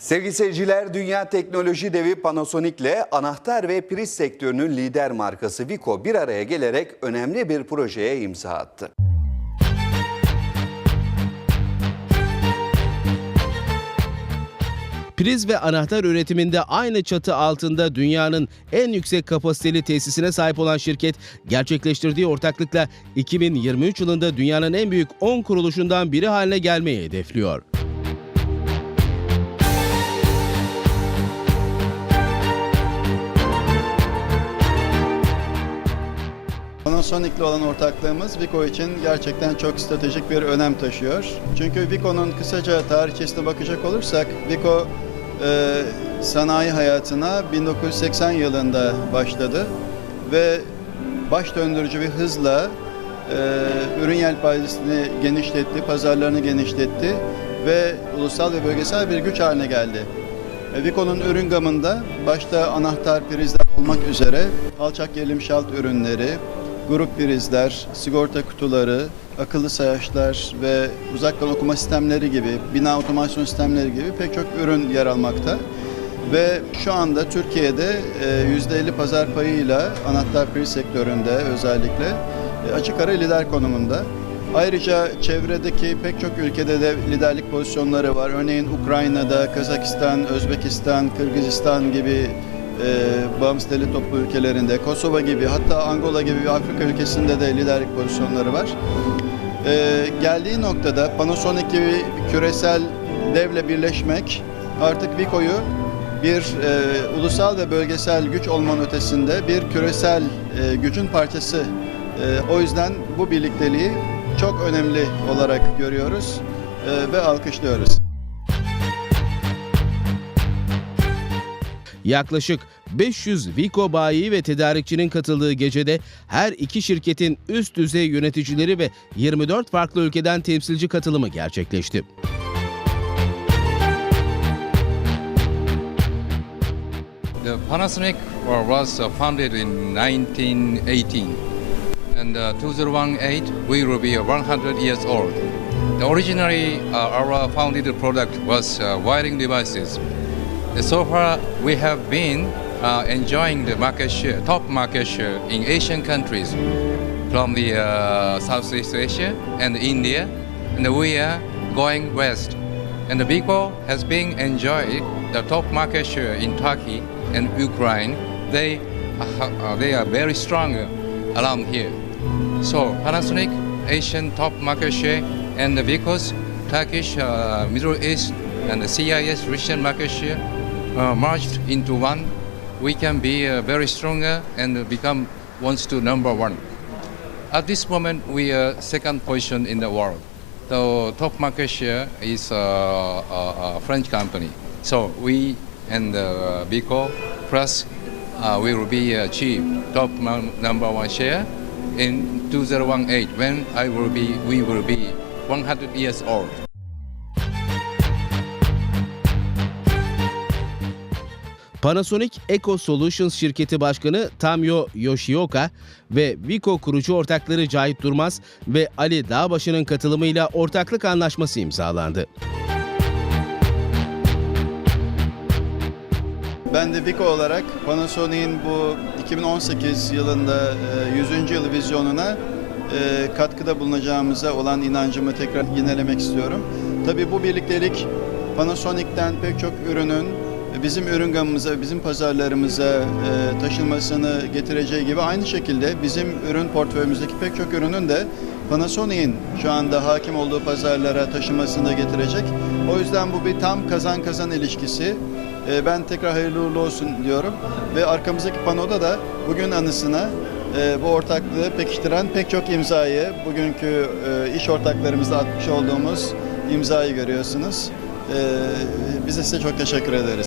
Sevgili seyirciler, dünya teknoloji devi Panasonic'le anahtar ve priz sektörünün lider markası Vico bir araya gelerek önemli bir projeye imza attı. Priz ve anahtar üretiminde aynı çatı altında dünyanın en yüksek kapasiteli tesisine sahip olan şirket gerçekleştirdiği ortaklıkla 2023 yılında dünyanın en büyük 10 kuruluşundan biri haline gelmeyi hedefliyor. Panasonic'le olan ortaklığımız Vico için gerçekten çok stratejik bir önem taşıyor. Çünkü Vico'nun kısaca tarihçesine bakacak olursak, Vico e, sanayi hayatına 1980 yılında başladı ve baş döndürücü bir hızla e, ürün yelpazesini genişletti, pazarlarını genişletti ve ulusal ve bölgesel bir güç haline geldi. E, Vico'nun ürün gamında başta anahtar prizler olmak üzere alçak gerilim şalt ürünleri, grup prizler, sigorta kutuları, akıllı sayaçlar ve uzaktan okuma sistemleri gibi, bina otomasyon sistemleri gibi pek çok ürün yer almakta. Ve şu anda Türkiye'de e, %50 pazar payıyla anahtar priz sektöründe özellikle e, açık ara lider konumunda. Ayrıca çevredeki pek çok ülkede de liderlik pozisyonları var. Örneğin Ukrayna'da, Kazakistan, Özbekistan, Kırgızistan gibi e, bağımsız devlet toplu ülkelerinde, Kosova gibi hatta Angola gibi bir Afrika ülkesinde de liderlik pozisyonları var. E, geldiği noktada Panasonic gibi küresel devle birleşmek artık Vico'yu bir e, ulusal ve bölgesel güç olmanın ötesinde bir küresel e, gücün parçası. E, o yüzden bu birlikteliği çok önemli olarak görüyoruz e, ve alkışlıyoruz. Yaklaşık 500 Vico bayi ve tedarikçinin katıldığı gecede her iki şirketin üst düzey yöneticileri ve 24 farklı ülkeden temsilci katılımı gerçekleşti. The Panasonic uh, was uh, founded in 1918, and uh, 2018 we will be 100 years old. The originally, uh, our founded product was uh, wiring devices. Uh, So far, we have been uh, enjoying the market share, top market share in Asian countries, from the uh, Southeast Asia and India, and we are going west. And the Biko has been enjoyed the top market share in Turkey and Ukraine. They uh, uh, they are very strong around here. So Panasonic Asian top market share and the Biko's Turkish, uh, Middle East and the CIS region market share uh, merged into one. We can be uh, very stronger and become wants to number one. At this moment, we are second position in the world. The top market share is uh, a, a French company. So we and uh, Bico plus uh, we will be achieve top number one share in 2018 when I will be we will be 100 years old. Panasonic Eco Solutions şirketi başkanı Tamyo Yoshioka ve Vico kurucu ortakları Cahit Durmaz ve Ali Dağbaşı'nın katılımıyla ortaklık anlaşması imzalandı. Ben de Vico olarak Panasonic'in bu 2018 yılında e, 100. yıl vizyonuna e, katkıda bulunacağımıza olan inancımı tekrar yinelemek istiyorum. Tabii bu birliktelik Panasonic'ten pek çok ürünün bizim ürün gamımıza, bizim pazarlarımıza e, taşınmasını getireceği gibi aynı şekilde bizim ürün portföyümüzdeki pek çok ürünün de Panasonic'in şu anda hakim olduğu pazarlara taşımasını da getirecek. O yüzden bu bir tam kazan kazan ilişkisi. E, Ben tekrar hayırlı uğurlu olsun diyorum ve arkamızdaki panoda da bugün anısına e, bu ortaklığı pekiştiren pek çok imzayı, bugünkü e, iş ortaklarımızla atmış olduğumuz imzayı görüyorsunuz. E, Biz de size çok teşekkür ederiz.